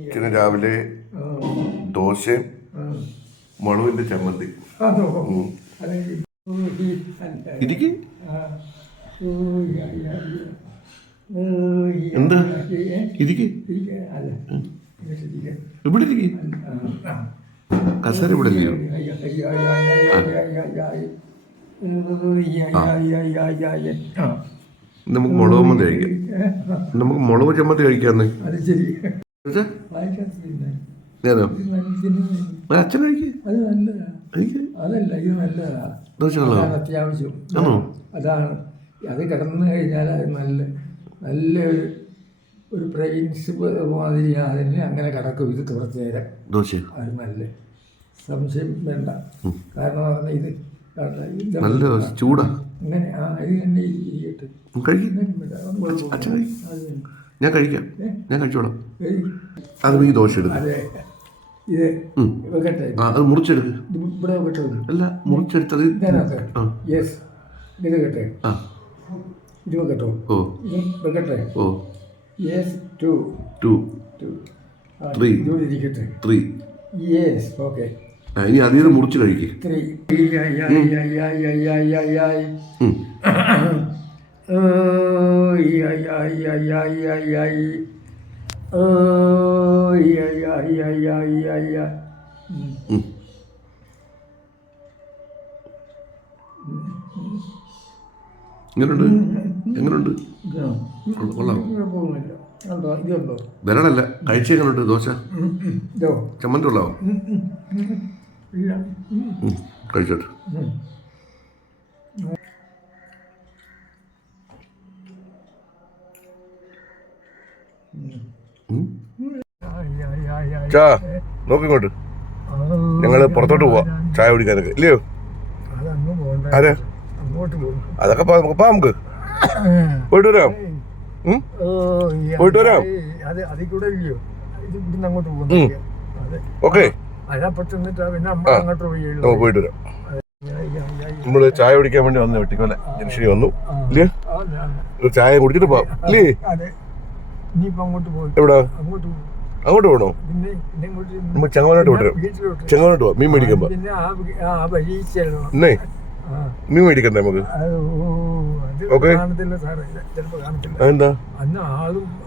അച്ഛന് രാവിലെ ദോശയും മുളകിന്റെ ചമ്മന്തി. ഇരിക്ക്. എന്താ ഇരിക്ക്, ഇവിടെ ഇരിക്ക്. കസേര ഇവിടെ ഇല്ലയോ? നമുക്ക് മുളക് ചമ്മന്തി കഴിക്കാം. നമുക്ക് മുളക് ചമ്മന്തി കഴിക്കാന്ന്. ഞാനോ അച്ഛൻ കഴിക്കും. അതല്ല, ഇത് നല്ലതാണ്. അത്യാവശ്യം ആണോ? അതാണ്. അത് കിടന്നു കഴിഞ്ഞാൽ അത് നല്ല ഒരു പ്രിൻസിപ്പ് മാതിരി അതിന് അങ്ങനെ കിടക്കും. ഇത് കുറച്ച് നേരം ദോശ അത് നല്ല സംശയം വേണ്ട. കാരണം പറഞ്ഞാൽ ഇത് നല്ല ചൂടാ. ഇങ്ങനെ ഇത് തന്നെ ഇരിക്കട്ടെ. ഞാൻ കഴിക്കാം, ഞാൻ കഴിച്ചോളാം. അത് ഈ ദോശ എടുക്കും. അതെ, ഇത് വെക്കട്ടെ. അത് മുറിച്ചെടുക്ക്. ഇവിടെ വെക്കട്ടെ. അല്ല, മുറിച്ചെടുത്തത്. യെസ്, ഇത് വെക്കട്ടെ. ഇത് വെക്കട്ടോ. ഓ, ഇത് വെക്കട്ടെ. ഓ, യെസ്. 2 2 3 ഇതുകൂടി ഇരിക്കട്ടെ. 3 യെസ്, ഓക്കെ. ഇനി അതിൽ മുറിച്ച് കഴിക്കേ. 3 എങ്ങനുണ്ട്? എങ്ങനുണ്ട്? കൊള്ളാം. വിരളല്ല, കഴിച്ചെങ്ങനുണ്ട് ദോശ? ചമ്മന്തി കൊള്ളാവോ? കഴിച്ചോട്ടെ. ചാ നോക്കിങ്ങോട്ട്. ഞങ്ങള് പുറത്തോട്ട് പോവാ ചായ കുടിക്കാനൊക്കെ, ഇല്ലയോ? ആരാ? അതൊക്കെ നമുക്ക് പോയിട്ട് വരാം. പോയിട്ട് വരാം. ഓക്കെ, പോയിട്ട് വരാം. നമ്മള് ചായ കുടിക്കാൻ വേണ്ടി വന്നു. വെട്ടിക്കോല ജംഗ്ഷനിൽ വന്നു, ഇല്ലേ? ഒരു ചായ കുടിച്ചിട്ട് പോവാം, ഇല്ലേ? എവിടാ? അങ്ങോട്ട് പോകണോ? നമ്മൾ ചെങ്ങോലോട്ട് വിട്ടു. ചെങ്ങോലോട്ട് പോവാം. മീൻ മേടിക്കാൻ പോവാം. മീൻ മേടിക്കണ്ടേ നമുക്ക്? ഓക്കെ. എന്താ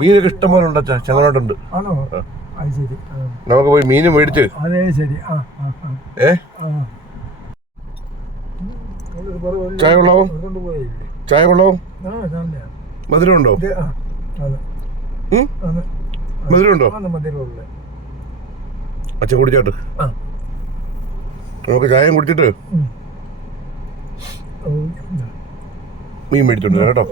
മീനൊക്കെ ഇഷ്ടം പോലെ ഉണ്ടോ? ചെങ്ങോലോട്ടുണ്ട്. നമുക്ക് പോയി മീൻ മേടിച്ച്. ചായ കൊള്ളാവോ? ചായ കൊള്ളാവോ? മധുരം ഉണ്ടോ? മധുരം ഉണ്ടോ? അച്ഛൻ കുടിച്ചോട്ട്. നമുക്ക് ചായം കുടിച്ചിട്ട് മീൻ മേടിച്ചോണ്ട് കേട്ടോ.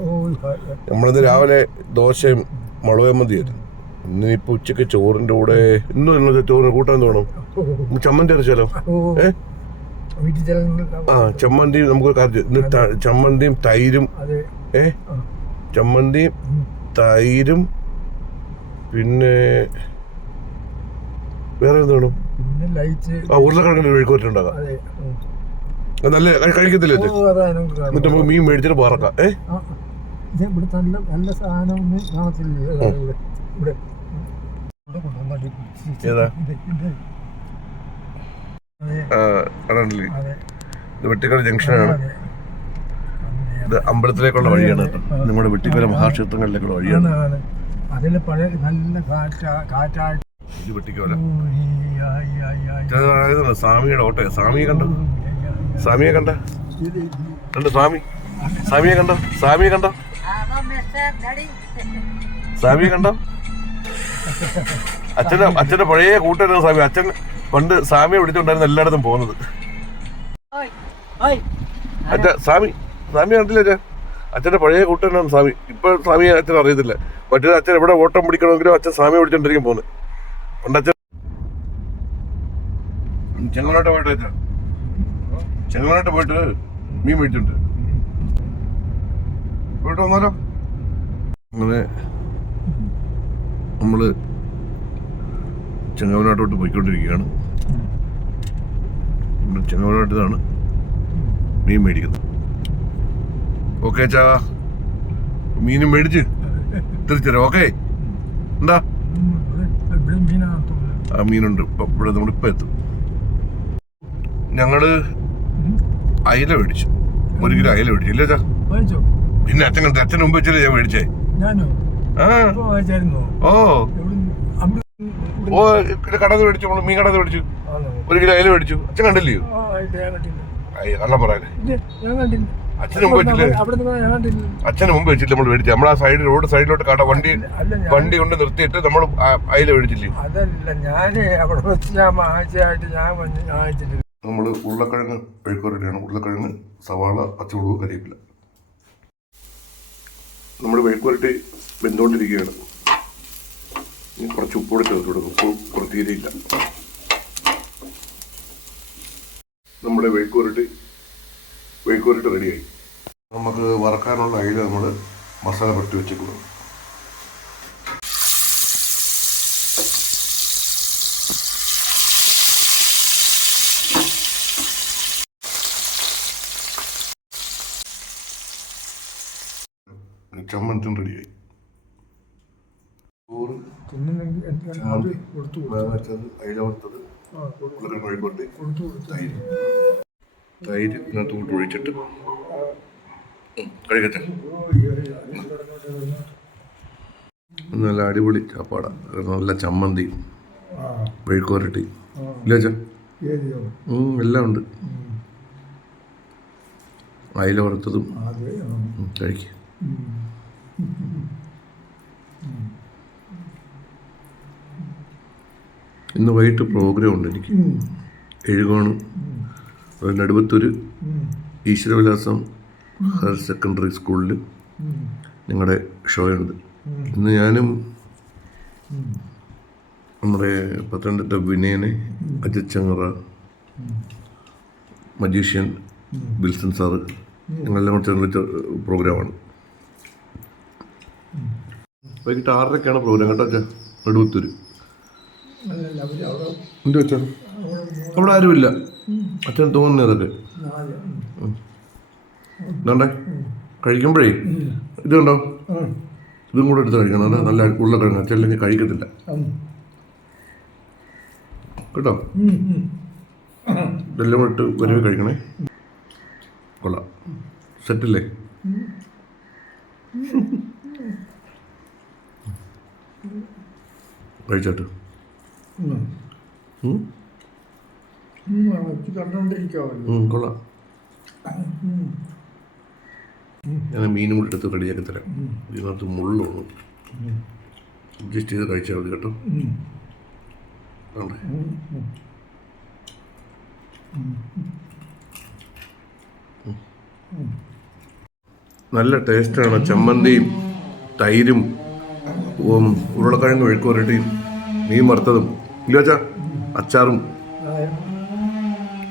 നമ്മളിന്ന് രാവിലെ ദോശയും മുളക് ചമ്മന്തിയായിരുന്നു. ഇന്നിപ്പോ ഉച്ചക്ക് ചോറിന്റെ കൂടെ ഇന്നും ചോറിന് കൂട്ടാൻ തോന്നും. ചമ്മന്തി അരച്ചാലോ? ചമ്മന്തിയും നമുക്ക് ചമ്മന്തിയും തൈരും. ചമ്മന്തിയും തൈരും പിന്നെ വേറെ എന്താണ്? ഉരുളക്കിഴങ്ങിന് മെഴുക്കുവരട്ടുണ്ടാക്കാം. നല്ല കഴിക്കത്തില്ലേ? എന്നിട്ട് നമുക്ക് മീൻ മേടിച്ചിട്ട് പറക്കാം. ഏതാ? ഇത് വെട്ടിക്കോല ജംഗ്ഷനാണ്. ഇത് അമ്പലത്തിലേക്കുള്ള വഴിയാണ് കേട്ടോ. നമ്മുടെ വെട്ടിക്കോല മഹാക്ഷേത്രങ്ങളിലേക്കുള്ള വഴിയാണ്. ഇത് വെട്ടിക്കോല സ്വാമിയുടെ ഓട്ടോയാ. സ്വാമിയെ കണ്ടോ? സ്വാമിയെ കണ്ട? കണ്ടോ സ്വാമി? സ്വാമിയെ കണ്ടോ? സ്വാമിയെ കണ്ടോ? സ്വാമിയെ കണ്ടോ? അച്ഛന്റെ പഴയ കൂട്ടുകാരാണ് സ്വാമി. അച്ഛൻ പണ്ട് സ്വാമിയെ വിളിച്ചുകൊണ്ടായിരുന്നു എല്ലായിടത്തും പോകുന്നത്. സ്വാമി കണ്ടില്ല അച്ഛൻ? അച്ഛന്റെ പഴയ കൂട്ടുകാരാണ് സ്വാമി. ഇപ്പൊ സ്വാമിയെ അച്ഛൻ അറിയത്തില്ല. മറ്റേത് അച്ഛൻ എവിടെ ഓട്ടം പിടിക്കണമെങ്കിലും അച്ഛൻ സ്വാമിയെ വിളിച്ചോണ്ടിരിക്കും പോകുന്നത്. പണ്ട് അച്ഛൻ ചെങ്ങോട്ട് പോയിട്ട് അച്ഛൻ ചെങ്ങോട്ട് പോയിട്ട് മീൻ മേടിച്ചിട്ടുണ്ട്. പോയിട്ട് വന്നാലോ? അങ്ങനെ നമ്മള് ചെങ്ങവനാട്ടോട്ട് പോയിക്കൊണ്ടിരിക്കുകയാണ്. ചെങ്ങവനാട്ടിലാണ് മീൻ മേടിക്കുന്നത്. ഓക്കെ ചാ, മീനും മേടിച്ച് തിരിച്ചുതരാം. ഓക്കെ, എന്താ ആ മീനുണ്ട്. ഇവിടെ നമ്മളിപ്പോൾ എത്തും. ഞങ്ങള് അയില മേടിച്ചു, 1 കിലോ അയില മേടിച്ചു. ഇല്ല ചാ, പിന്നെ അച്ഛൻ മുമ്പ് വെച്ചല്ലേ ഞാൻ മേടിച്ചേ. ഓ ഓ കടന്ന് മേടിച്ചു, നമ്മള് മീൻ കടന്ന് മേടിച്ചു, 1 കിലോ അയില മേടിച്ചു. അച്ഛൻ കണ്ടില്ലയോ? കള്ളം പറയാനേ, അച്ഛന് മുമ്പ് വെച്ചില്ലേ? അച്ഛന് മുമ്പ് വെച്ചില്ല നമ്മൾ മേടിച്ചു. നമ്മൾ ആ സൈഡ് റോഡ് സൈഡിലോട്ട് കട വണ്ടി കൊണ്ട് നിർത്തിയിട്ട് നമ്മൾ അയില മേടിച്ചില്ലേ? അതല്ല, ഞാന് അവിടെ വെച്ച് ഞാൻ ആഴ്ചയായിട്ട് നമ്മൾ ഉരുളക്കിഴങ്ങ് വെഴുക്കുവരട്ടിയാണ്. ഉരുളക്കിഴങ്ങ്, സവാള, പച്ചമുളക്, കരിവേപ്പില. നമ്മൾ വെഴുക്കുവരട്ടി വെന്തുകൊണ്ടിരിക്കുകയാണ്. ഇനി കുറച്ച് ഉപ്പോടെ ചേർത്ത് കൊടുക്കും. ഉപ്പ് കുറച്ച് തീരെയില്ല. നമ്മുടെ വെഴുക്കുവരട്ടി റെഡിയായി. നമുക്ക് വറക്കാനുള്ള അയില നമ്മൾ മസാല പുരട്ടി വെച്ചേക്കുന്നു. ചമ്മന്തും റെഡിയായി. ചോറ്, അയില വറുത്തത്, മെഴുക്കുവരട്ടി, തൈര് ഇതിനകത്ത് കൂട്ട് ഒഴിച്ചിട്ട് കഴിക്കട്ടെ. നല്ല അടിപൊളി ചാപ്പാടാ. നല്ല ചമ്മന്തി, മെഴുക്കുവരട്ടി, ഇല്ല ചാ, എല്ലാം ഉണ്ട്. അയില വറുത്തതും കഴിക്കും. ഇന്ന് വൈകിട്ട് പ്രോഗ്രാം ഉണ്ട് എനിക്ക്. എഴുകോണ് നെടുവത്തൂര് ഈശ്വരവിലാസം ഹയർ സെക്കൻഡറി സ്കൂളിൽ ഞങ്ങളുടെ ഷോയുണ്ട്. ഇന്ന് ഞാനും നമ്മുടെ പത്തനംതിട്ട വിനയനെ, Ajith Changara, magician Wilson sir, ഞങ്ങളെല്ലാം കൂടെ ചേർന്ന പ്രോഗ്രാമാണ്. വൈകിട്ട് 6:30ക്കാണ് പ്രോഗ്രാം കേട്ടോ അച്ഛാ. നെടുവത്തൂര്. എന്ത് വെച്ചാ അവിടെ ആരുമില്ല. അച്ഛൻ തോന്നുന്നു അതൊക്കെ. എന്താണ്ടേ കഴിക്കുമ്പോഴേ ഇത് കണ്ടോ, ഇതും കൂടെ എടുത്ത് കഴിക്കണം. അത് നല്ല ഉരുളക്കിഴങ്ങ്. അച്ഛൻ അല്ലെങ്കിൽ കഴിക്കത്തില്ല കേട്ടോ. ഇതെല്ലാം കൂടെ ഇട്ട് വരവ് കഴിക്കണേ. കൊള്ളാം, സെറ്റല്ലേ? കഴിച്ചാട്ട് കൊള്ളാം. ഞാൻ മീനും കൂടെ എടുത്ത് റെഡിയാക്കി തരാം. ഇതിനകത്ത് മുള്ളുള്ളൂ, അഡ്ജസ്റ്റ് ചെയ്ത് കഴിച്ചാൽ മതി കേട്ടോ. നല്ല ടേസ്റ്റാണ്. ചമ്മന്തിയും തൈരും ഉരുളക്കിഴങ്ങ് മെഴുക്കുവരട്ടിയും മീൻ വറുത്തതും ഇല്ല വെച്ചാ അച്ചാറും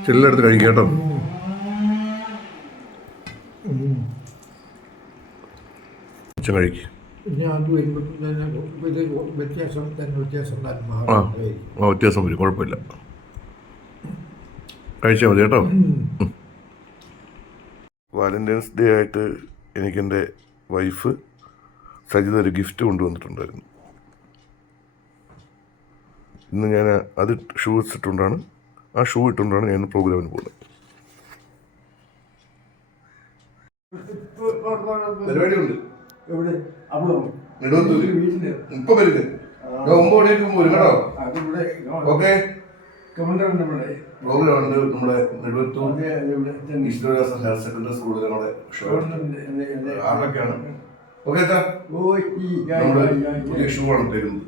ചെല്ലെടുത്ത് കഴിക്കാം കേട്ടോ. അച്ഛൻ കഴിക്കും. വ്യത്യാസം വരും, കുഴപ്പമില്ല. കഴിച്ചാൽ മതി കേട്ടോ. വാലന്റൈൻസ് ഡേ ആയിട്ട് എനിക്കെൻ്റെ വൈഫ് സജിത ഒരു ഗിഫ്റ്റ് കൊണ്ടുവന്നിട്ടുണ്ടായിരുന്നു. ഇന്ന് ഞാൻ അത് ഷൂ ഇട്ടിട്ടുകൊണ്ടാണ്, ആ ഷൂ ഇട്ടുകൊണ്ടാണ് ഞാൻ പ്രോഗ്രാമിന് പോകുന്നത്. പരിപാടിയുണ്ട് നെടുവത്തൂര്. ഇപ്പൊ വരുന്നത് 9 മണിക്ക് മുമ്പ് വരും കേട്ടോ. ഓക്കെ, പ്രോഗ്രാം ഉണ്ട് നമ്മുടെ നെടുവത്തൂർ ഈശ്വരവിലാസം ഹയർ സെക്കൻഡറി സ്കൂളിൽ നമ്മുടെ ഷോ 6:00ക്കാണ്. ഓക്കെ സാർ, നമ്മുടെ പുതിയ ഷൂ ആണ് തരുന്നത്.